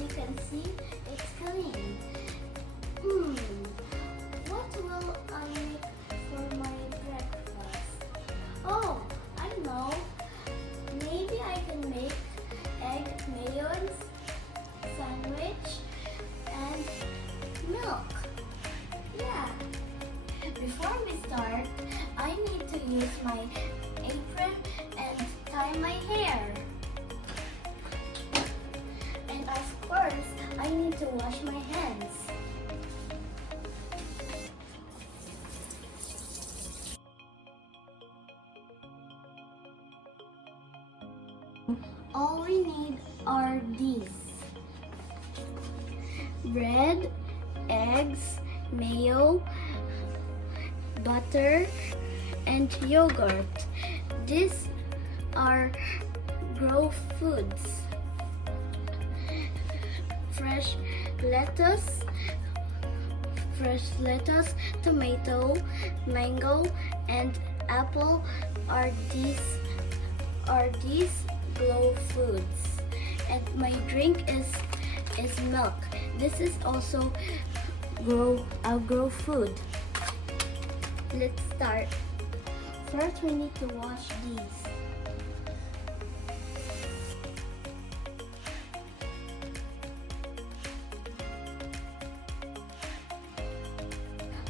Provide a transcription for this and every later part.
you can see, it's clean. What will I make for my breakfast? Oh, I know. Maybe I can make egg mayonnaise, sandwich, and milk. Yeah. Before we start, I need to use my apron and tie my hair. And of course, I need to wash my hands. All we need are these: bread, eggs, mayo, butter, and yogurt. These are grow foods. Fresh lettuce, tomato, mango, and apple are these grow foods. And my drink is milk. This is also grow food. Let's start. First, we need to wash these.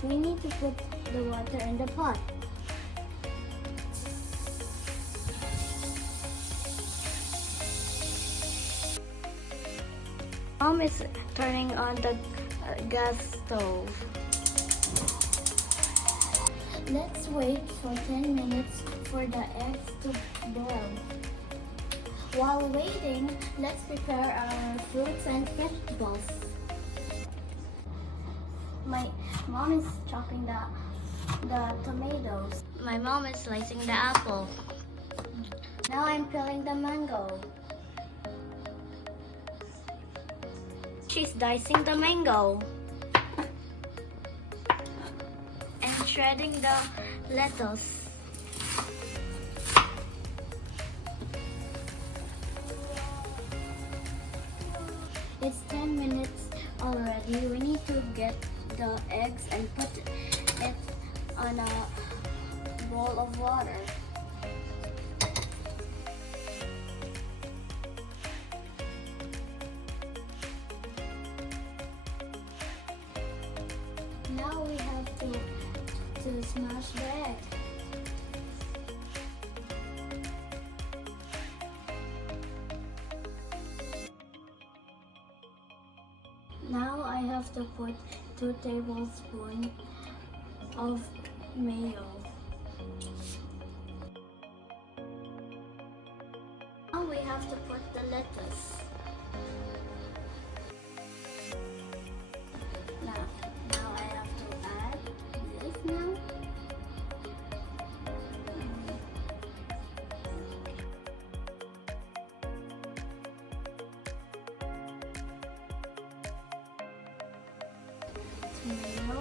We need to put the water in the pot. Mom is turning on the gas stove. Let's wait for 10 minutes for the eggs to boil. While waiting, let's prepare our fruits and vegetables. My mom is chopping the tomatoes. My mom is slicing the apple. Now I'm peeling the mango. She's dicing the mango. And shredding the lettuce. It's 10 minutes already. We need to get the eggs and put it on a bowl of water. Now we have to smash the egg. Now I have to put 2 tablespoons of mayo. Now we have to put the lettuce. Now I have to add this now. Tomato.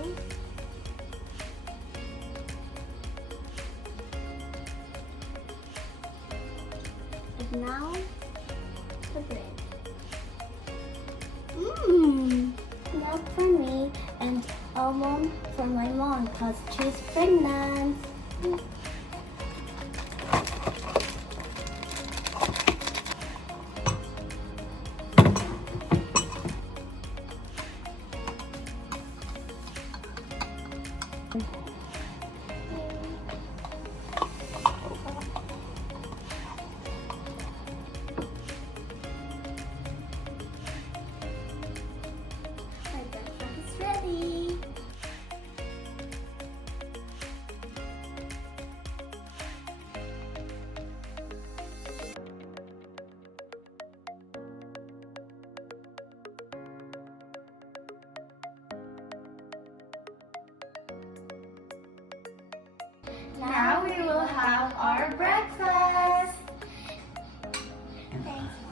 And now the bread. Milk for me and almond for my mom because she's pregnant. My breakfast is ready. Now we will have our breakfast. Thanks.